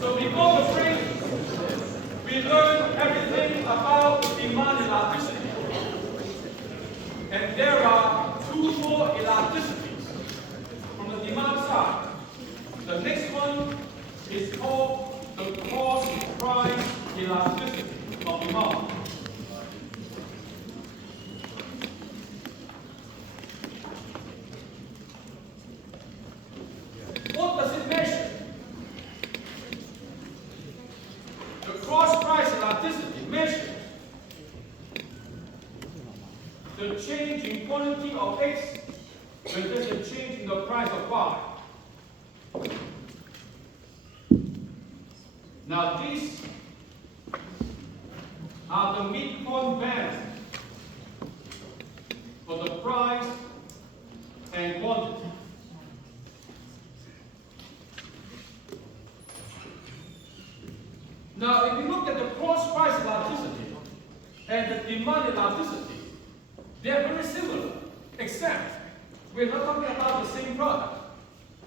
So before the break, we learned everything about demand elasticity. And there are two more elasticities from the demand side. The next one is called the cost-price elasticity of demand. What does it measure? The cross-price elasticity measures the change in quantity of X when there's a change in the price of Y. Now these are the midpoint bands for the price and quantity. Now, if you look at the cross-price elasticity and the demand elasticity, they are very similar, except we're not talking about the same product.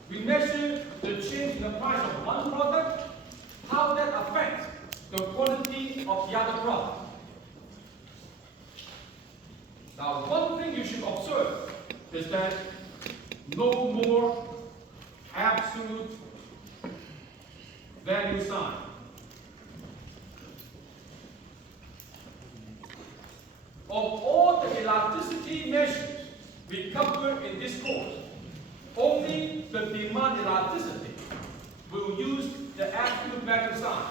We measure the change in the price of one product, how that affects the quality of the other product. Now, one thing you should observe is that no more absolute value sign. Of all the elasticity measures we cover in this course, only the demand elasticity will use the absolute value sign.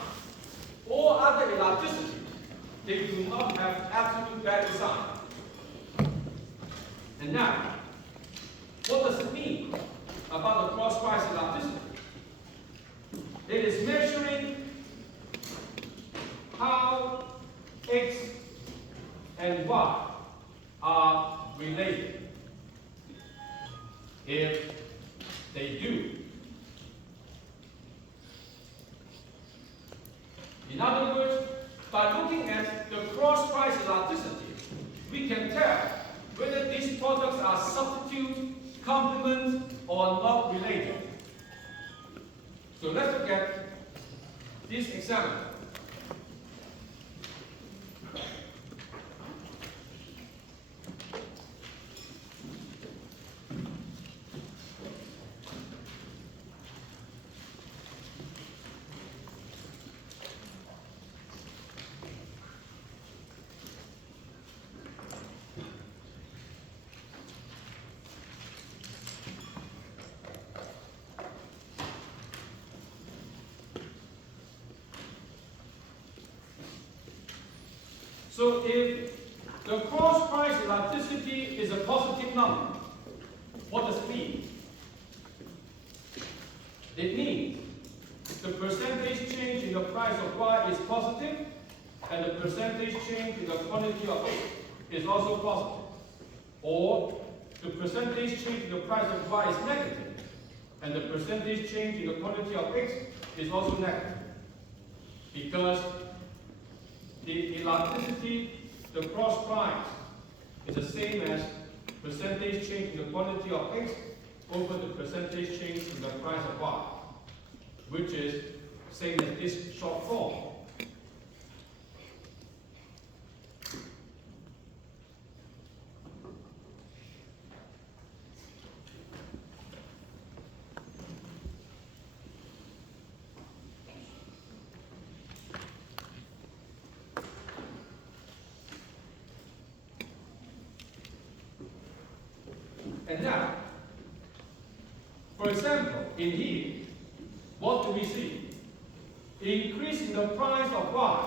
All other elasticities, they do not have absolute value sign. And now, what does it mean about the cross-price elasticity? It is measuring how X and Y are related. If they do. In other words, by looking at the cross-price elasticity, we can tell whether these products are substitute, complement, or not related. So let's look at this example. So if the cross-price elasticity is a positive number, what does it mean? It means the percentage change in the price of Y is positive, and the percentage change in the quantity of X is also positive. Or the percentage change in the price of Y is negative, and the percentage change in the quantity of X is also negative. Because the elasticity, the cross price, is the same as percentage change in the quantity of X over the percentage change in the price of Y, which is same as this short form. And now, for example, in here, what do we see? Increase in the price of Y,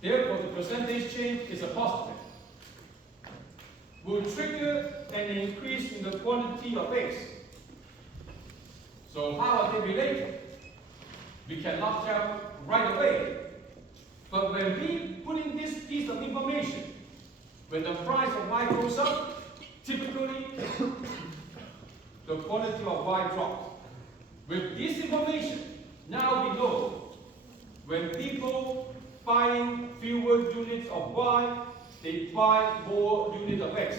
therefore the percentage change is a positive, will trigger an increase in the quantity of X. So how are they related? We cannot tell right away. But when we put in this piece of information, when the price of Y goes up, typically, the quality of Y drops. With this information, now we know when people buying fewer units of Y, they buy more units of X.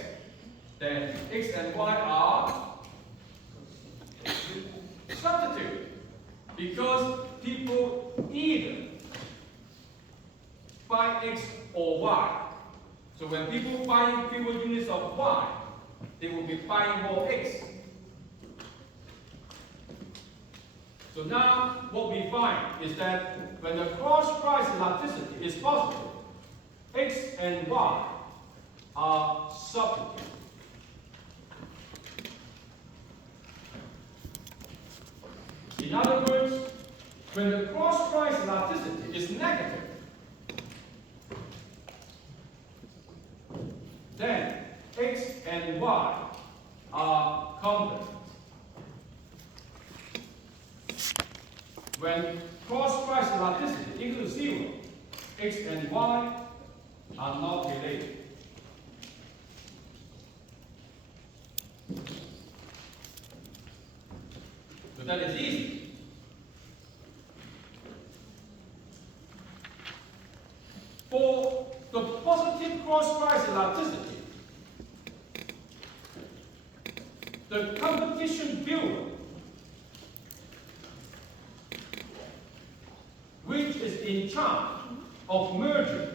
Then X and Y are substitute. Because people either buy X or Y. So when people buy fewer units of Y, they will be buying more X. So now what we find is that when the cross price elasticity is positive, X and Y are substituted. In other words, when the cross price elasticity is negative, then X and Y are complement. When cross price elasticity equals 0, X and Y are not related. So that is easy. For the positive cross price elasticity, the competition bureau, which is in charge of merging,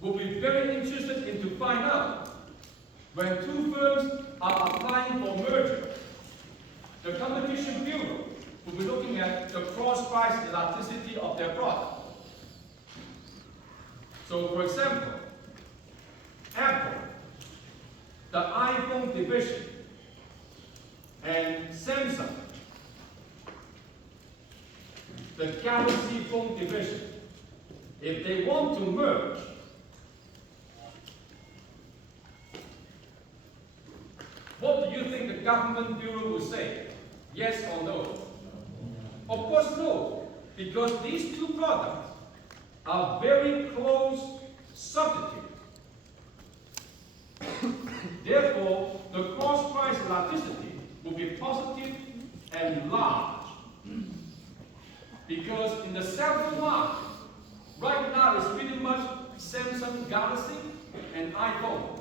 will be very interested in to find out when two firms are applying for merger. The competition bureau will be looking at the cross price elasticity of their product. So, for example, Apple, the iPhone division, and Samsung, the Galaxy phone division, if they want to merge, what do you think the government bureau will say? Yes or no? Of course no, because these two products are very close substitute. Therefore, the cross price elasticity will be positive and large. Because in the cell phone market, right now it's pretty much Samsung Galaxy and iPhone.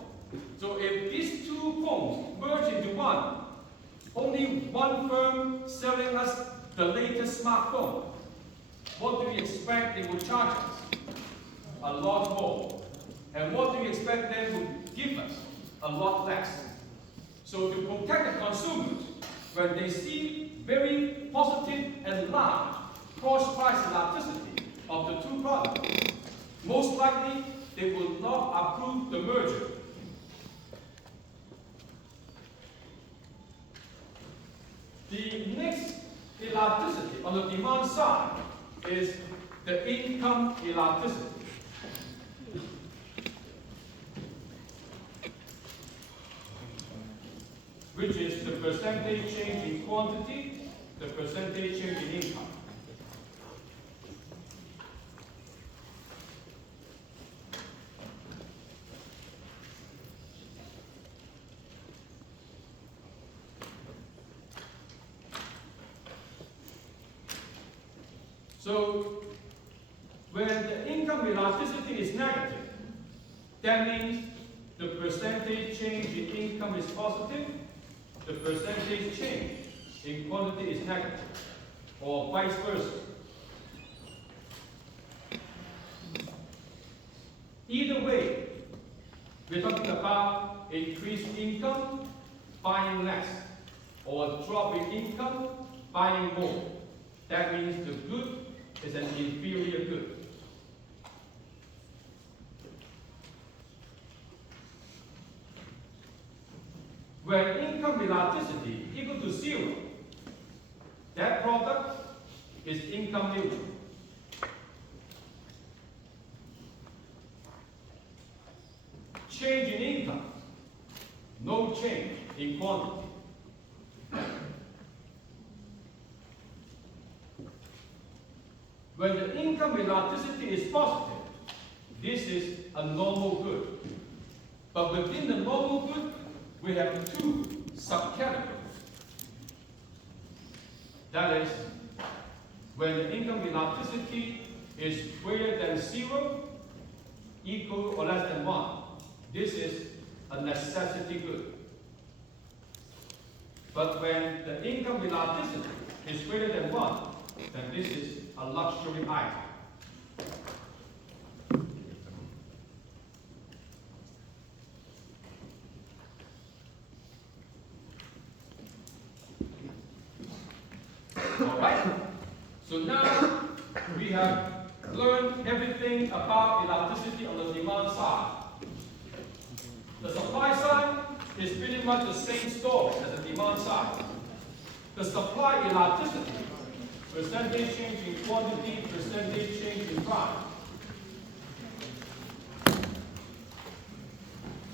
So if these two phones merge into one, only one firm selling us the latest smartphone, what do we expect they will charge us? A lot more. And what do we expect them to give us? A lot less. So to protect the consumers, when they see very positive and large cross price elasticity of the two products, most likely they will not approve the merger. The next elasticity on the demand side is the income elasticity. Which is the percentage change in quantity, the percentage change in income. So, when the income elasticity is negative, that means the percentage change in income is positive, the percentage change in quantity is negative, or vice versa. Either way, we're talking about increased income, buying less, or a drop in income, buying more. That means the good is an inferior good. When income elasticity equal to 0, that product is income neutral. Change in income, no change in quantity. When the income elasticity is positive, this is a normal good. But within the normal good, we have two subcategories. That is, when the income elasticity is greater than 0, equal or less than 1, this is a necessity good. But when the income elasticity is greater than 1, then this is a luxury item. Alright? So now we have learned everything about elasticity on the demand side. The supply side is pretty much the same story as the demand side. The supply elasticity, percentage change in quantity, percentage change in price,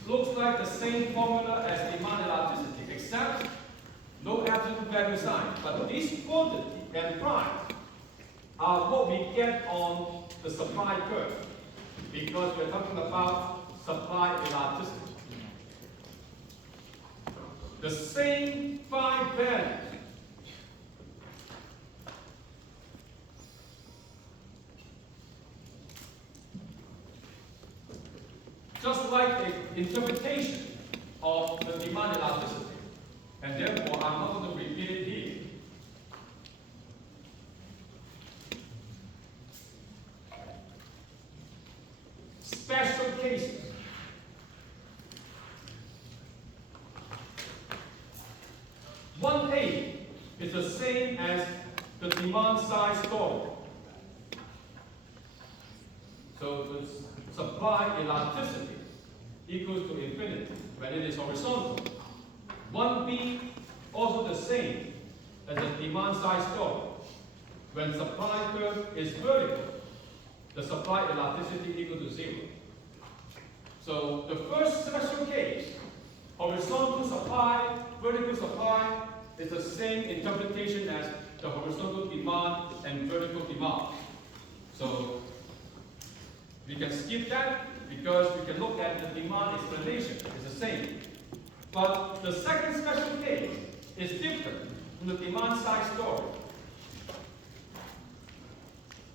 looks like the same formula as demand elasticity, except no absolute value sign. But this quantity and price are what we get on the supply curve, because we're talking about supply elasticity. The same 5 values just like the interpretation of the demand elasticity, and therefore I'm not going to repeat it here. Special cases. One A is the same as the demand side story. So the supply elasticity equals to infinity when it is horizontal. 1B also the same as the demand side story. When supply curve is vertical, the supply elasticity equal to 0. So the first special case, horizontal supply, vertical supply, is the same interpretation as the horizontal demand and vertical demand. So we can skip that because we can look at the demand explanation. It's the same. But the second special case is different from the demand side story.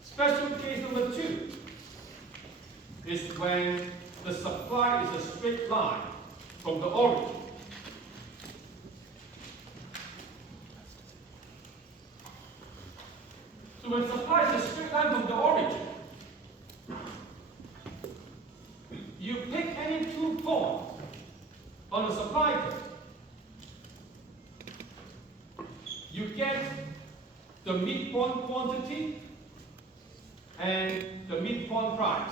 Special case number 2 is when the supply is a straight line from the origin. So when supply is a straight line from the origin, you pick any 2 points on the supply curve, you get the midpoint quantity and the midpoint price.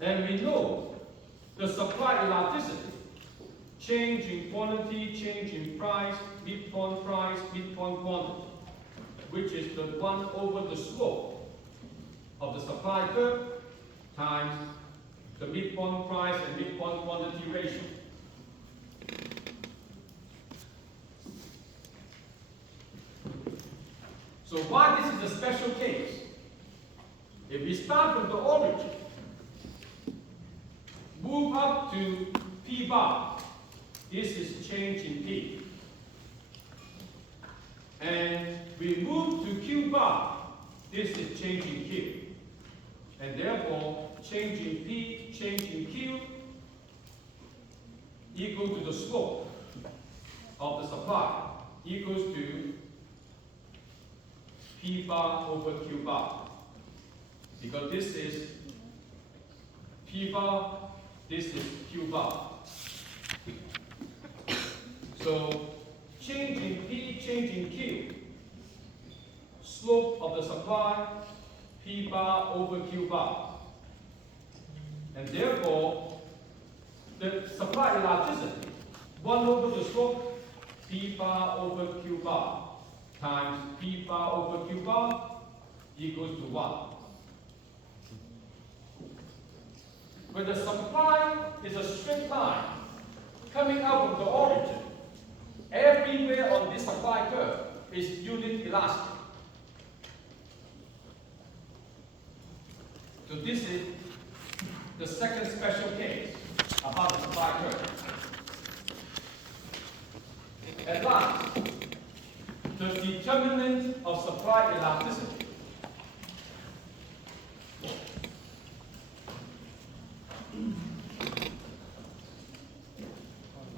And we know the supply elasticity, change in quantity, change in price, midpoint quantity, which is the 1 over the slope of the supply curve times the midpoint price and midpoint quantity ratio. So why this is a special case? If we start from the origin, move up to P bar, this is change in P. And we move to Q bar, this is change in Q. And therefore, change in P, change in Q equal to the slope of the supply equals to P bar over Q bar. Because this is P bar, this is Q bar. So change in P, change in Q, slope of the supply, P bar over Q bar. And therefore, the supply elasticity, 1 over the slope, P bar over Q bar, times P bar over Q bar equals to 1. When the supply is a straight line coming out from the origin, everywhere on this supply curve is unit elastic. So this is the second special case about the supply curve. At last, the determinant of supply elasticity.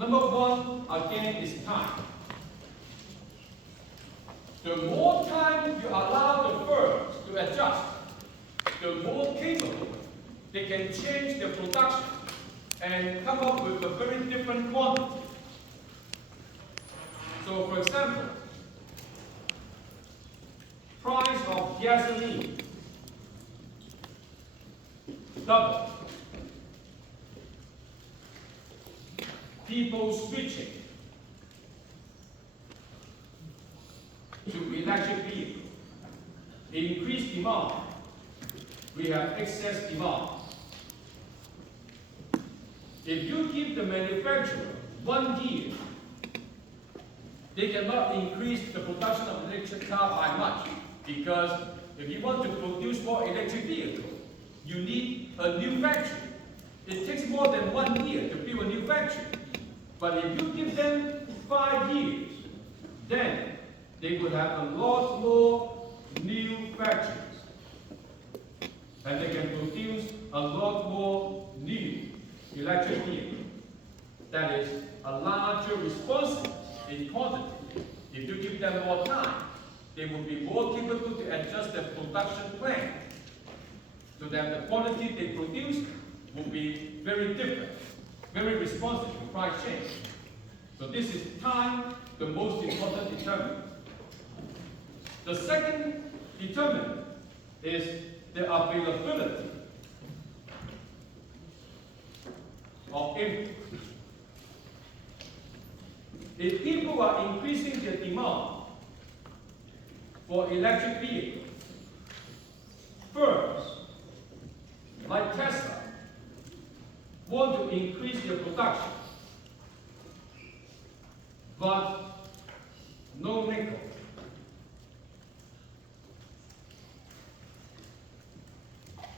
Number one, again, is time. The more time you allow the firms to adjust, the more capable they can change their production and come up with a very different quantity. So, for example, price of gasoline doubled. People switching to electric vehicles. Increased demand. We have excess demand. If you give the manufacturer 1 year, they cannot increase the production of electric car by much, because if you want to produce more electric vehicles, you need a new factory. It takes more than 1 year to build a new factory. But if you give them 5 years, then they will have a lot more new factories. And they can produce a lot more new electric vehicles. That is a larger response in quantity. If you give them more time, they will be more capable to adjust their production plan so that the quantity they produce will be very different, very responsive to price change. So this is time, the most important determinant. The second determinant is the availability of input. If people are increasing their demand for electric vehicles, firms like Tesla want to increase their production, but no nickel.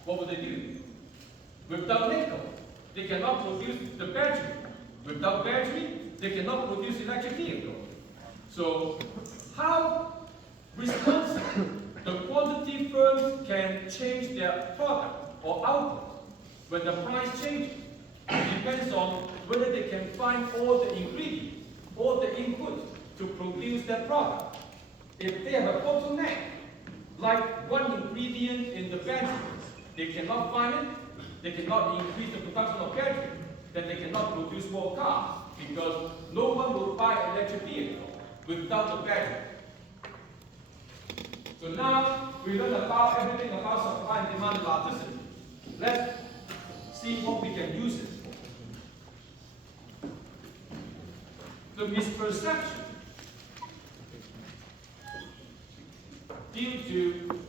What will they do? Without nickel, they cannot produce the battery. Without battery, they cannot produce electric vehicle. So, how responsive the quantity firms can change their product or output when the price changes? It depends on whether they can find all the ingredients, all the inputs to produce that product. If they have a bottleneck, like one ingredient in the battery, they cannot find it, they cannot increase the production of battery, then they cannot produce more cars, because no one will buy an electric vehicle without the battery. So now we learn about everything about supply and demand elasticity. Let's see what we can use it for. The misperception due to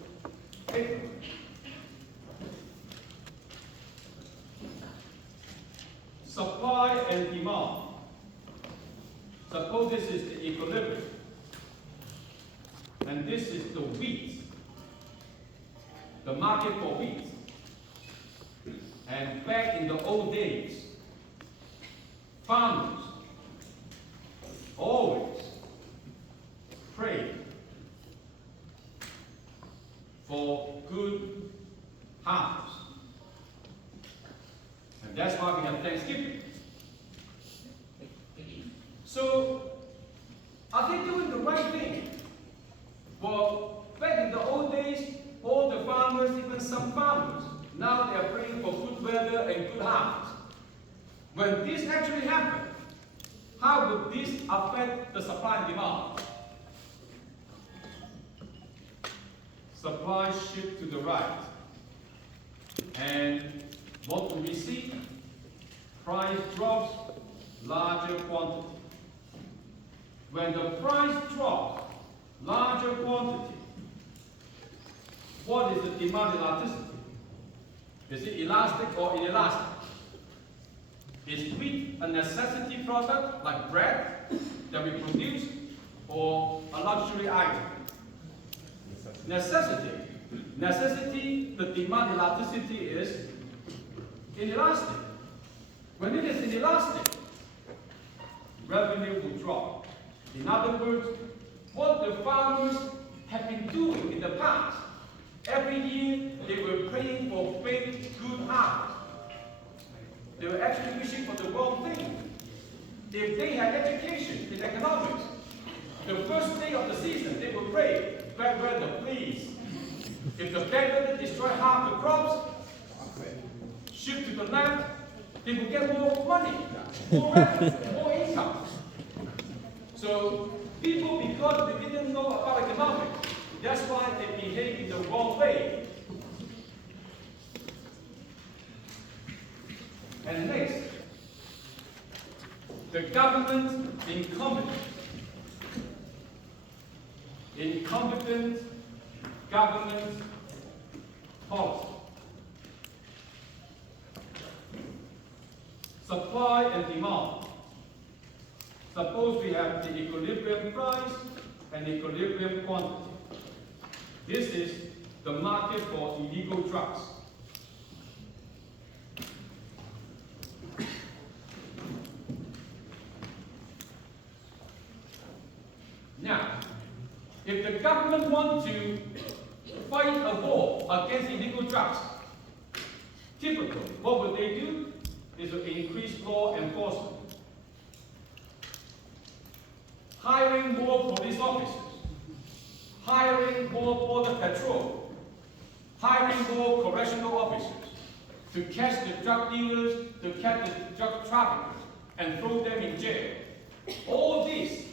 ignorance. Supply and demand. Suppose this is the equilibrium, and this is the wheat, the market for wheat. And back in the old days, farmers always prayed for good harvest. And that's why we have Thanksgiving. So, are they doing the right thing? Well, back in the old days, all the farmers, even some farmers, now they are praying for good weather and good harvest. When this actually happened, how would this affect the supply and demand? Supply shift to the right. And what do we see? Price drops, larger quantity. When the price drops, larger quantity, what is the demand elasticity? Is it elastic or inelastic? Is wheat a necessity product like bread that we produce, or a luxury item? Necessity. Necessity, the demand elasticity is inelastic. When it is inelastic, revenue will drop. In other words, what the farmers have been doing in the past, every year they were praying for big, good harvest. They were actually wishing for the wrong thing. if they had education in economics, the first day of the season, they would pray, bad weather, please. If the bad weather destroy half the crops, shift to the land, they will get more money, more revenue, more income. So people, because they didn't know about economics, that's why they behave in the wrong way. And next, the government incompetent. Incompetent government policy. Supply and demand. Suppose we have the equilibrium price and equilibrium quantity. This is the market for illegal drugs. Now, if the government wants to fight a war against illegal drugs, typically, what would they do? Is to increase law enforcement. Hiring more police officers, hiring more border patrol, hiring more correctional officers to catch the drug dealers, to catch the drug traffickers, and throw them in jail. All this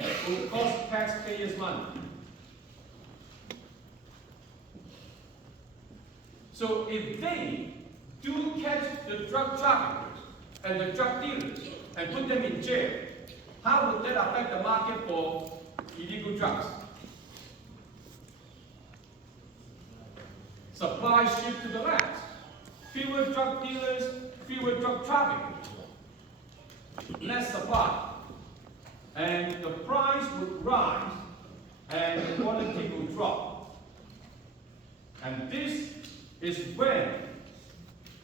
will cost taxpayers money. So if they do catch the drug traffickers and the drug dealers and put them in jail, how would that affect the market for illegal drugs? Supply shift to the land. Fewer drug dealers, fewer drug traffickers. Less supply. And the price would rise and the quality will drop. And this is when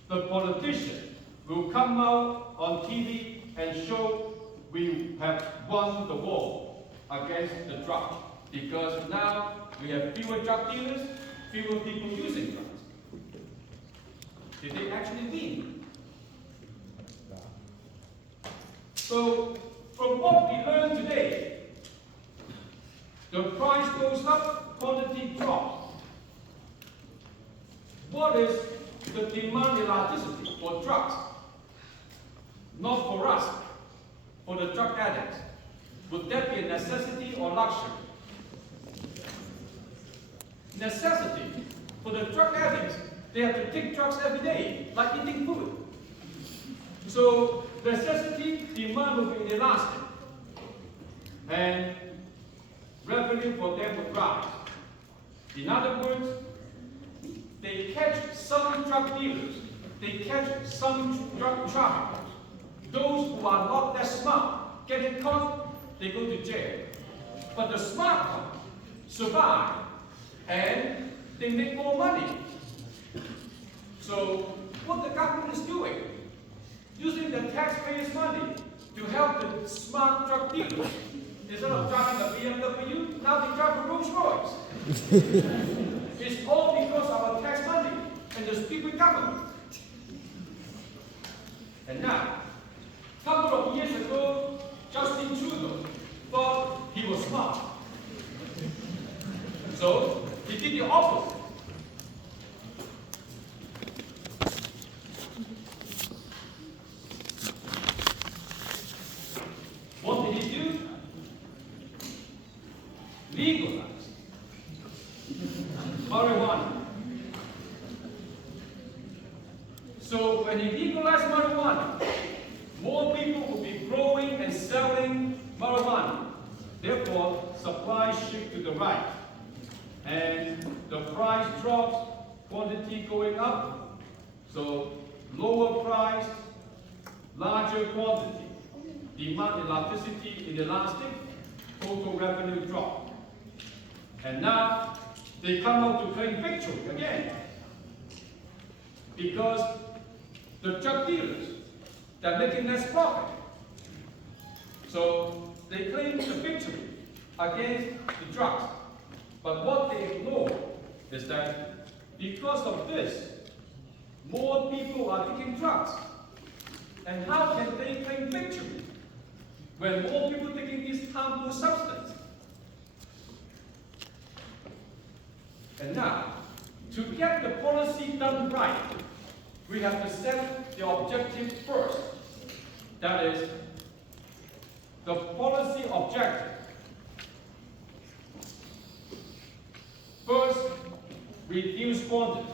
the politician will come out on TV and show we have won the war against the drug. Because now we have fewer drug dealers, fewer people using drugs. Did they actually win? So, from what we learned today, the price goes up, quantity drops. What is the demand elasticity for drugs? Not for us, for the drug addicts. Would that be a necessity or luxury? Necessity. For the drug addicts, they have to take drugs every day, like eating food. So, necessity, demand will be inelastic. And revenue for them would rise. In other words, they catch some drug dealers, they catch some drug traffickers. Those who are not that smart, getting caught, they go to jail. But the smart ones survive, and they make more money. So, what the government is doing, using the taxpayers' money to help the smart drug dealers. Instead of driving a BMW, now they drive a Rolls Royce. It's all because of our tax money and the stupid government. And now, a couple of years ago, Justin Trudeau thought he was smart. So, he did the opposite. What did he do? Legalize marijuana. So when he legalized marijuana, more people will be growing and selling marijuana. Therefore, supply shift to the right. And the price drops, quantity going up. So lower price, larger quantity. Demand elasticity inelastic, total revenue drop. And now they come out to claim victory again. Because the drug dealers, they're making less profit. So they claim the victory against the drugs. But what they ignore is that because of this, more people are taking drugs. And how can they claim victory? when more people taking this harmful substance. And now, to get the policy done right, we have to set the objective first. That is, the policy objective. First, reduce quantity.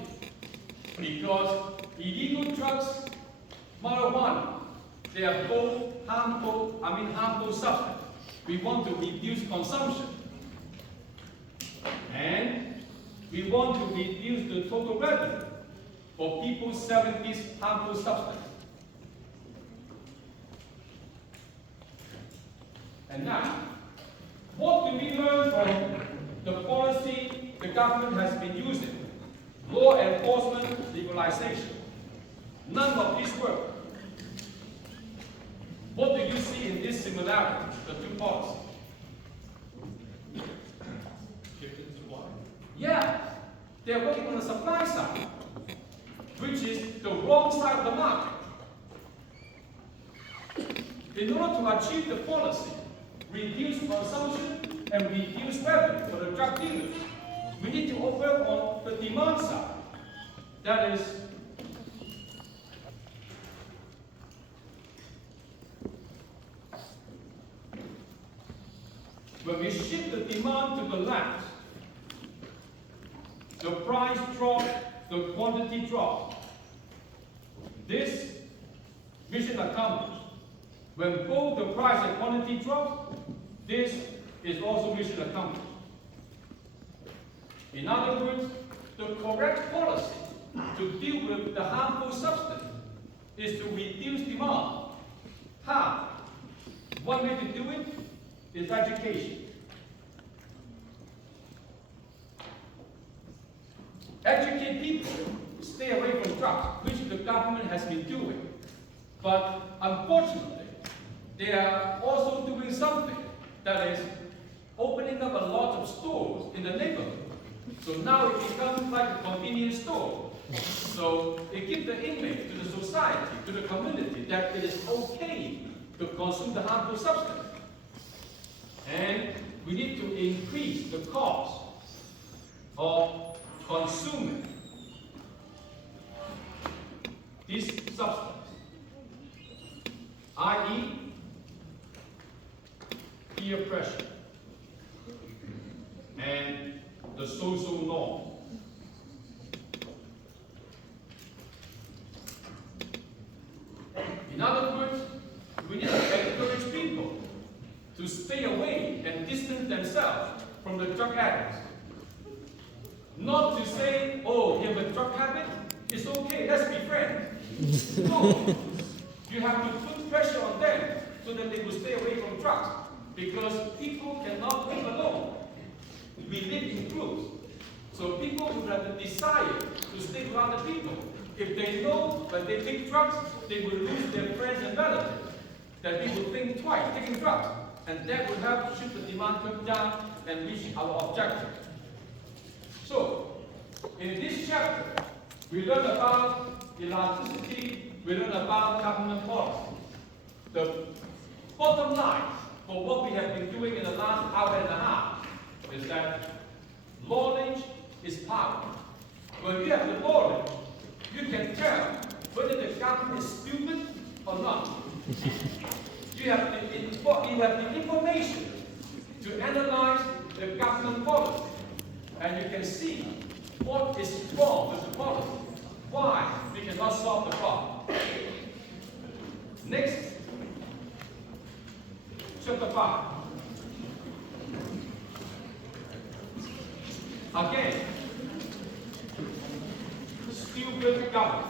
Because illegal drugs, marijuana, they are both harmful substance. We want to reduce consumption. And we want to reduce the total revenue for people selling this harmful substance. And now, what do we learn from the policy the government has been using? Law enforcement, legalization. None of this work. What do you see in this similarity, the two policies? Shifted supply. Yeah, they're working on the supply side, which is the wrong side of the market. In order to achieve the policy, reduce consumption and reduce revenue for the drug dealers, we need to work on the demand side. That is, when we shift the demand to the left, the price drops, the quantity drops. This mission accomplished. When both the price and quantity drop, this is also mission accomplished. In other words, the correct policy to deal with the harmful substance is to reduce demand. How? One way to do it is education. Educate people, stay away from drugs, which the government has been doing. But unfortunately, they are also doing something, that is, opening up a lot of stores in the neighborhood. So now it becomes like a convenience store. So they give the image to the society, to the community, that it is okay to consume the harmful substance. And we need to increase the cost of consuming this substance, i.e., peer pressure and the social norm. In other words, we need to encourage people to stay away and distance themselves from the drug addicts. Not to say, oh, you have a drug habit, it's okay, let's be friends. No, you have to put pressure on them so that they will stay away from drugs. Because people cannot live alone. We live in groups. So people who have the desire to stay with other people, if they know when they take drugs, they will lose their friends and relatives, that they will think twice taking drugs. And that will help shift the demand curve down and reach our objective. So, in this chapter, we learn about elasticity, we learn about government policy. The bottom line for what we have been doing in the last hour and a half is that knowledge is power. When you have the knowledge, you can tell whether the government is stupid or not. You have the information to analyze the government policy, and you can see what is wrong with the policy, why we cannot solve the problem. Next, chapter 5. Again, stupid government.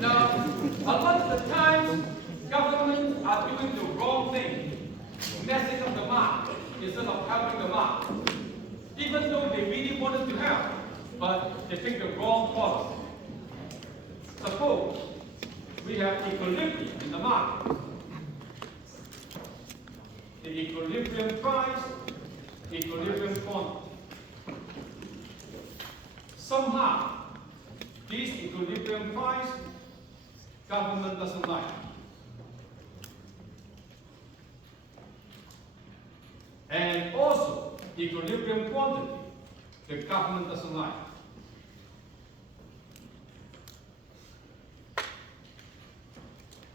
Now, a lot of the times, governments are doing the wrong thing, messing up the market instead of helping the market. Even though they really wanted to help, but they take the wrong policy. Suppose we have equilibrium in the market. The equilibrium price, equilibrium quantity. Somehow, this equilibrium price government doesn't like. And also, equilibrium quantity, the government doesn't like.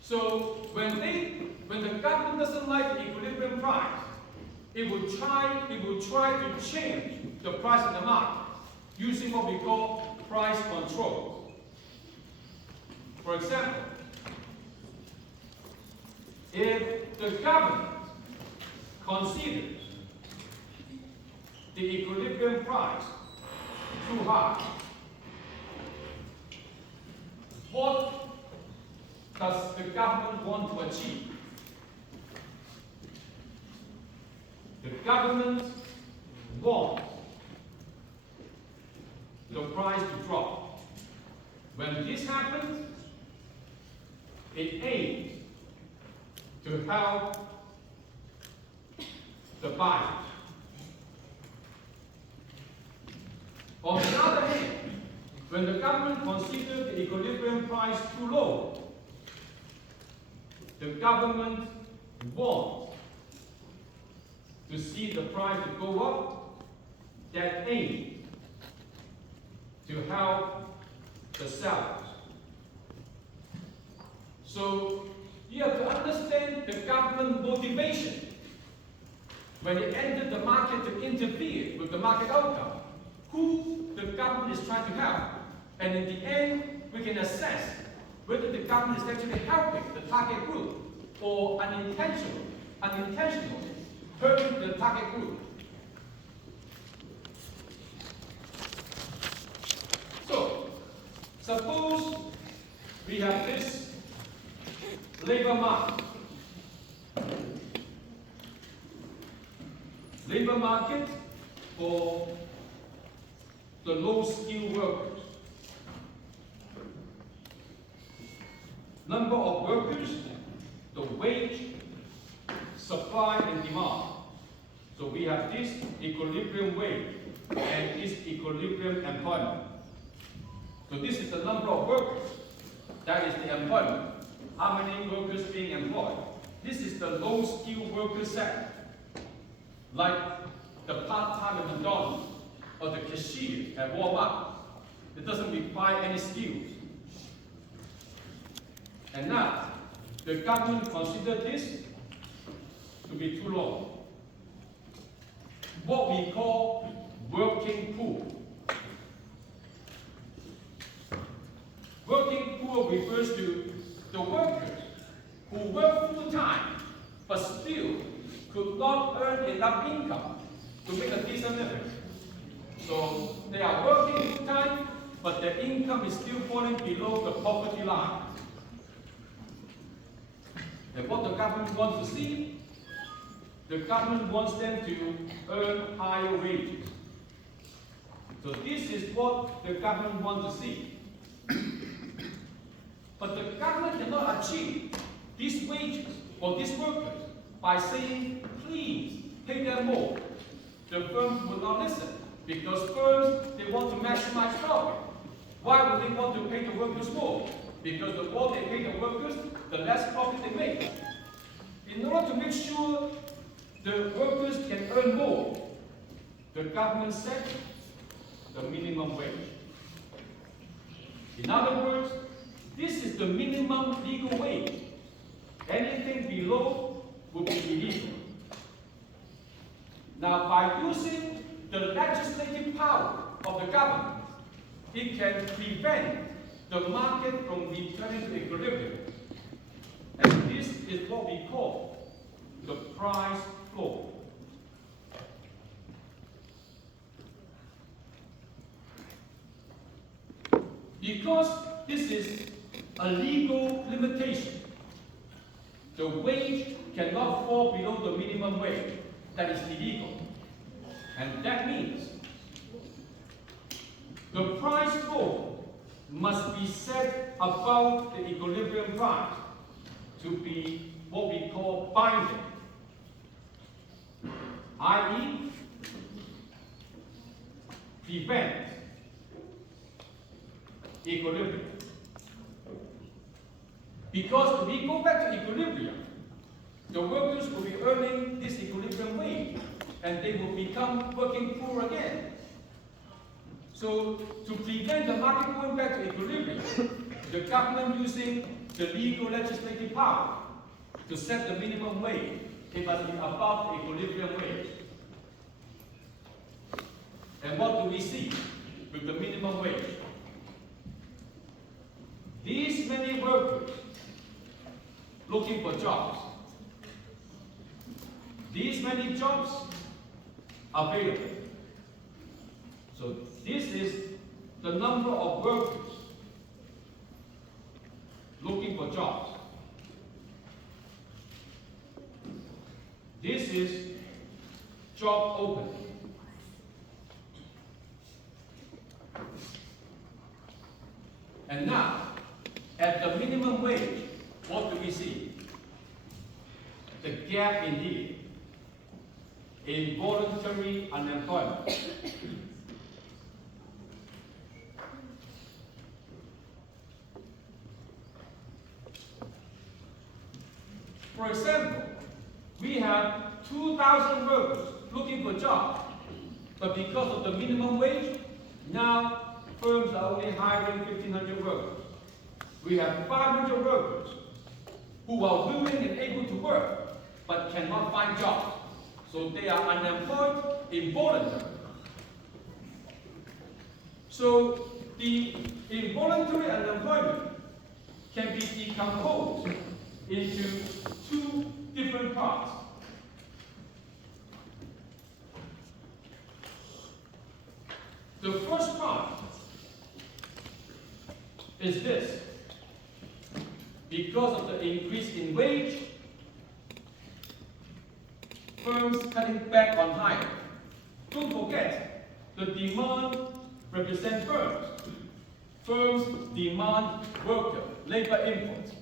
So when the government doesn't like the equilibrium price, it will try to change the price of the market using what we call price control. For example, if the government considers the equilibrium price too high, what does the government want to achieve? The government wants the price to drop. When this happens, it aims to help the buyer. On the other hand, when the government considers the equilibrium price too low, the government wants to see the price to go up, that aims to help the sellers. So you have to understand the government motivation when it entered the market to interfere with the market outcome, who the government is trying to help, and in the end we can assess whether the government is actually helping the target group or unintentionally hurting the target group. So, suppose we have this labor market. Labor market for the low-skilled workers. Number of workers, the wage, supply and demand. So we have this equilibrium wage and this equilibrium employment. So this is the number of workers. That is the employment. How many workers being employed? This is the low-skilled worker sector, like the part-time at McDonald's or the cashier at Walmart. It doesn't require any skills. And now, the government considered this to be too low. What we call working pool. Working pool refers to the workers who work full-time but still could not earn enough income to make a decent living. So they are working full-time, but their income is still falling below the poverty line. And what the government wants to see? The government wants them to earn higher wages. So this is what the government wants to see. But the government cannot achieve these wages for these workers by saying, please pay them more. The firms will not listen, because firms, they want to maximize profit. Why would they want to pay the workers more? Because the more they pay the workers, the less profit they make. In order to make sure the workers can earn more, the government set the minimum wage. In other words, this is the minimum legal wage. Anything below will be illegal. Now, by using the legislative power of the government, it can prevent the market from returning to equilibrium. And this is what we call the price floor. Because this is a legal limitation, the wage cannot fall below the minimum wage. That is illegal. And that means the price floor must be set above the equilibrium price to be what we call binding, i.e., prevent equilibrium. Because if we go back to equilibrium, the workers will be earning this equilibrium wage, and they will become working poor again. So, to prevent the market going back to equilibrium, the government using the legal legislative power to set the minimum wage, it must be above the equilibrium wage. And what do we see with the minimum wage? These many workers looking for jobs. These many jobs available. So this is the number of workers looking for jobs. This is job opening. And now, at the minimum wage, what do we see? The gap indeed. Involuntary unemployment. For example, we have 2,000 workers looking for jobs, but because of the minimum wage, now firms are only hiring 1,500 workers. We have 500 workers who are willing and able to work, but cannot find jobs. So they are unemployed involuntarily. So the involuntary unemployment can be decomposed into two different parts. The first part is this. Because of the increase in wage, firms cutting back on hiring. Don't forget, the demand represents firms. Firms demand worker, labor inputs.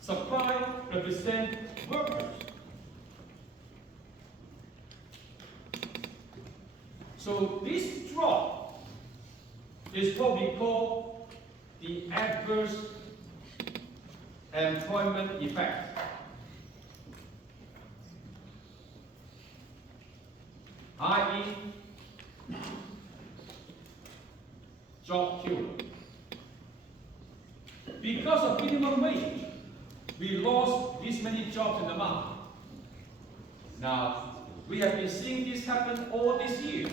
Supply represents workers. So this drop is what we call the adverse employment effect. i.e., job killer. Because of minimum wage, we lost this many jobs in the market. Now, we have been seeing this happen all this year.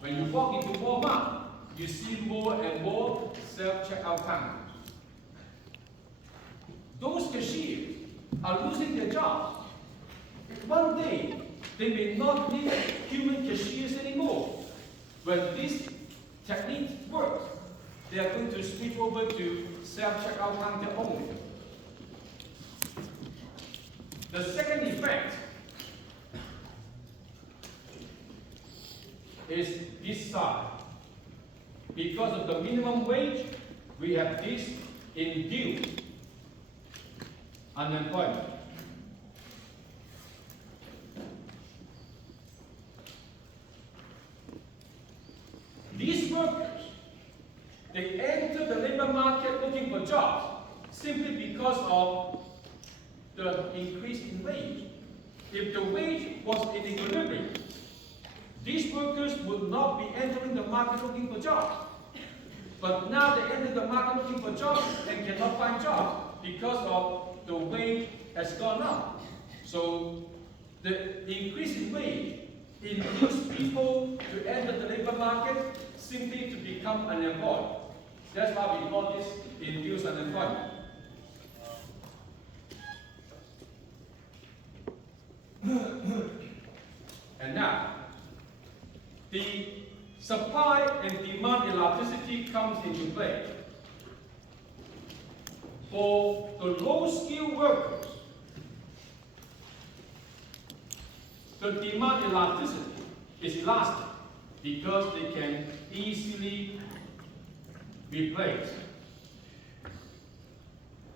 When you walk into Walmart, you see more and more self-checkout counters. Those cashiers are losing their jobs. One day, they may not need human cashiers anymore. When this technique works, they are going to switch over to self-checkout counter only. The second effect is this side. Because of the minimum wage, we have this induced unemployment. These workers, they enter the labor market looking for jobs simply because of the increase in wage. If the wage was in equilibrium, these workers would not be entering the market looking for jobs. But now they enter the market looking for jobs and cannot find jobs because of the wage has gone up. So the increase in wage induced people to enter the labor market simply to become unemployed. That's why we call this induced unemployment. And now, the supply and demand elasticity comes into play. For the low-skilled workers, the demand elasticity is elastic because they can easily replace,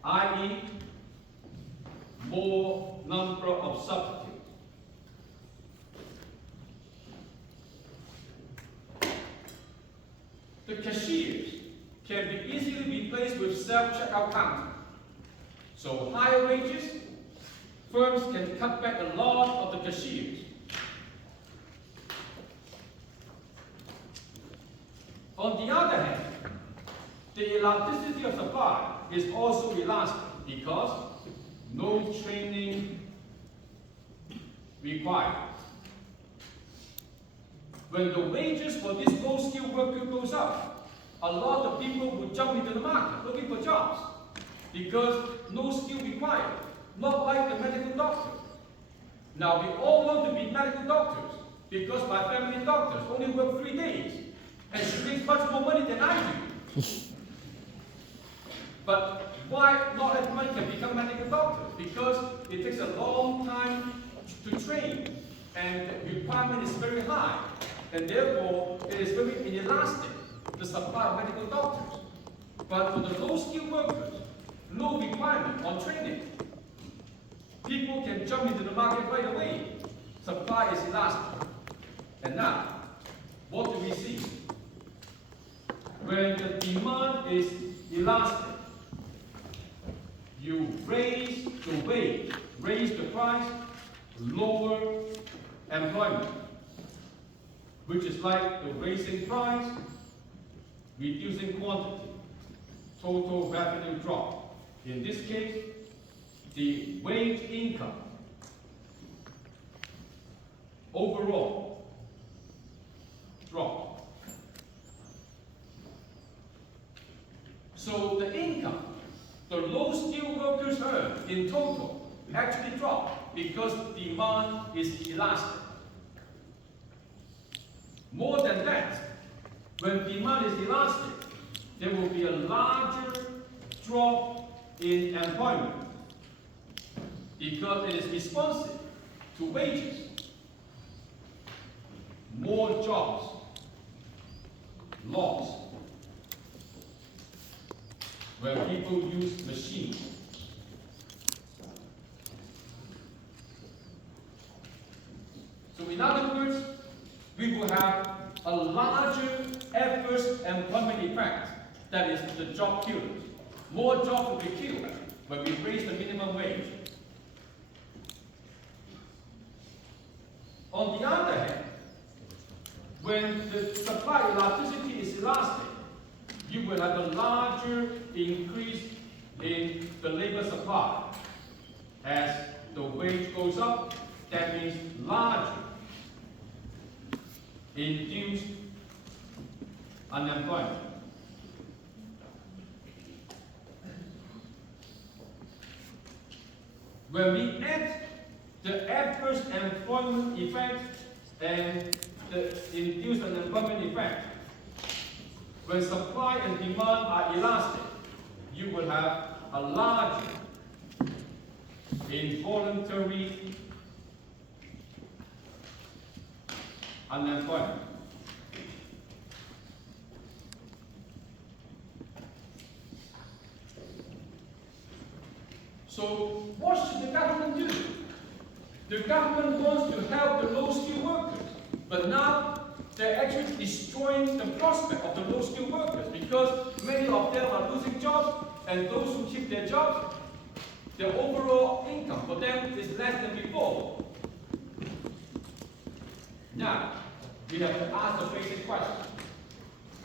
i.e., more number of substitutes. The cashiers can be easily replaced with self-checkout counter. So higher wages, firms can cut back a lot of the cashiers. On the other hand, the elasticity of supply is also elastic because no training required. When the wages for this low-skilled worker goes up, a lot of people will jump into the market looking for jobs because no skill required, not like the medical doctor. Now, we all want to be medical doctors because my family doctors only work 3 days and she makes much more money than I do. But why not everyone can become medical doctors? Because it takes a long time to train and the requirement is very high. And therefore, it is very inelastic, the supply of medical doctors. But for the low-skilled workers, no requirement on training. People can jump into the market right away. Supply is elastic. And now, what do we see? When the demand is elastic, you raise the wage, raise the price, lower employment, which is like the raising price, reducing quantity, total revenue drop. In this case, the wage income overall drop. So the income the low-skilled workers earn in total actually drop because demand is elastic. More than that, when demand is elastic, there will be a larger drop in employment because it is responsive to wages. More jobs lost when people use machines. So in other words, we will have a larger adverse employment effect, that is the job killers. More jobs will be killed when we raise the minimum wage. On the other hand, when the supply elasticity is elastic, you will have a larger increase in the labor supply. As the wage goes up, that means larger induced unemployment. When we add the adverse employment effect and the induced unemployment effect, when supply and demand are elastic, you will have a larger involuntary unemployment. So what should the government do? The government wants to help the low-skilled workers, but now they're actually destroying the prospect of the low-skilled workers because many of them are losing jobs, and those who keep their jobs, their overall income for them is less than before. Now, we have to ask the basic question.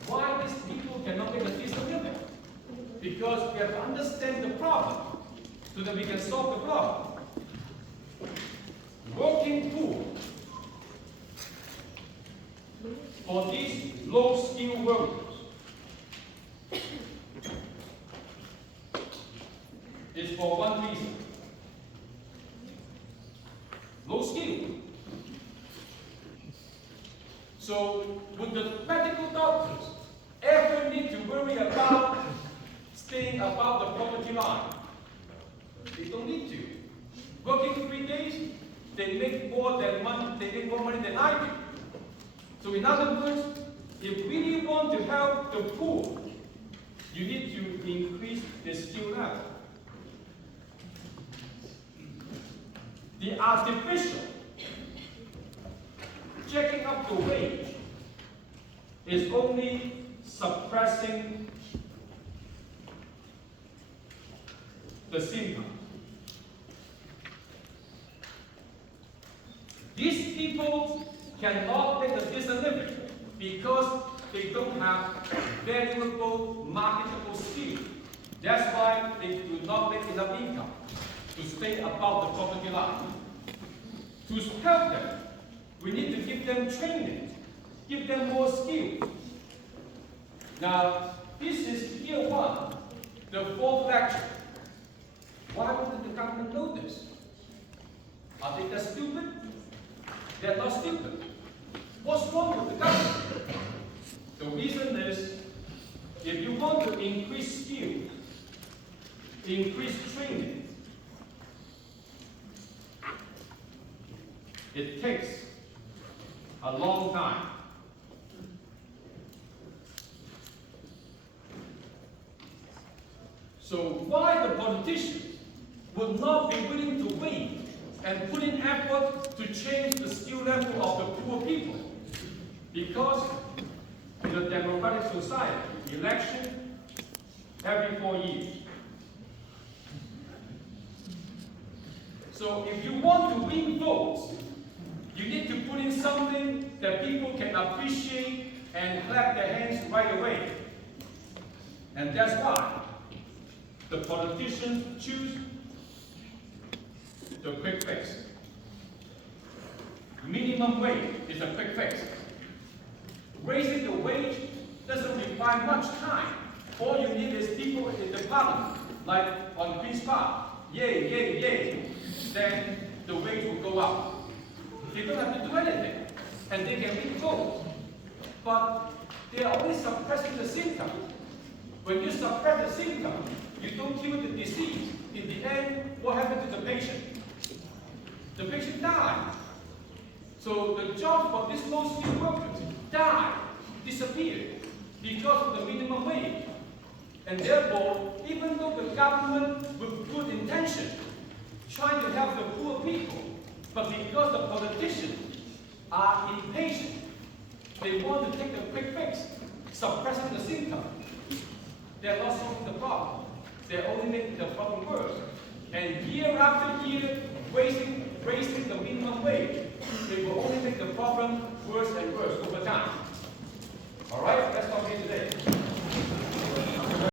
Why these people cannot make a decent living? Because we have to understand the problem so that we can solve the problem. Working poor for these low-skilled workers is for one reason. Low skill. So would the medical doctors ever need to worry about staying above the poverty line? They don't need to. Working 3 days, they make more money than I do. So in other words, if we really want to help the poor, you need to increase the skill level. The artificial checking up the wage is only suppressing the the income. These people cannot make a decent living because they don't have valuable, marketable skill. That's why they do not make enough income to stay above the poverty line. To help them, we need to give them training, give them more skill. Now, this is year 1, the 4th lecture. Why wouldn't the government know this? Are they that stupid? They're not stupid. What's wrong with the government? The reason is, if you want to increase skill, increase training, it takes a long time. So why the politicians would not be willing to wait and put in effort to change the skill level of the poor people? Because in a democratic society, election every 4 years. So if you want to win votes, you need to put in something that people can appreciate and clap their hands right away. And that's why the politicians choose the quick fix. Minimum wage is a quick fix. Raising the wage doesn't require much time. All you need is people in the parliament, like on Queen's Park. Yay, yay, yay. Then the wage will go up. They don't have to do anything. And they can win votes. But they are only suppressing the symptom. When you suppress the symptom, you don't cure the disease. In the end, what happened to the patient? The patient died. So the job for these low-skilled workers died, disappeared, because of the minimum wage. And therefore, even though the government with good intention trying to help the poor people, but because the politicians are impatient, they want to take the quick fix, suppressing the symptom. They're not solving the problem. They're only making the problem worse. And year after year, raising the minimum wage, it will only make the problem worse and worse over time. All right, let's stop here today.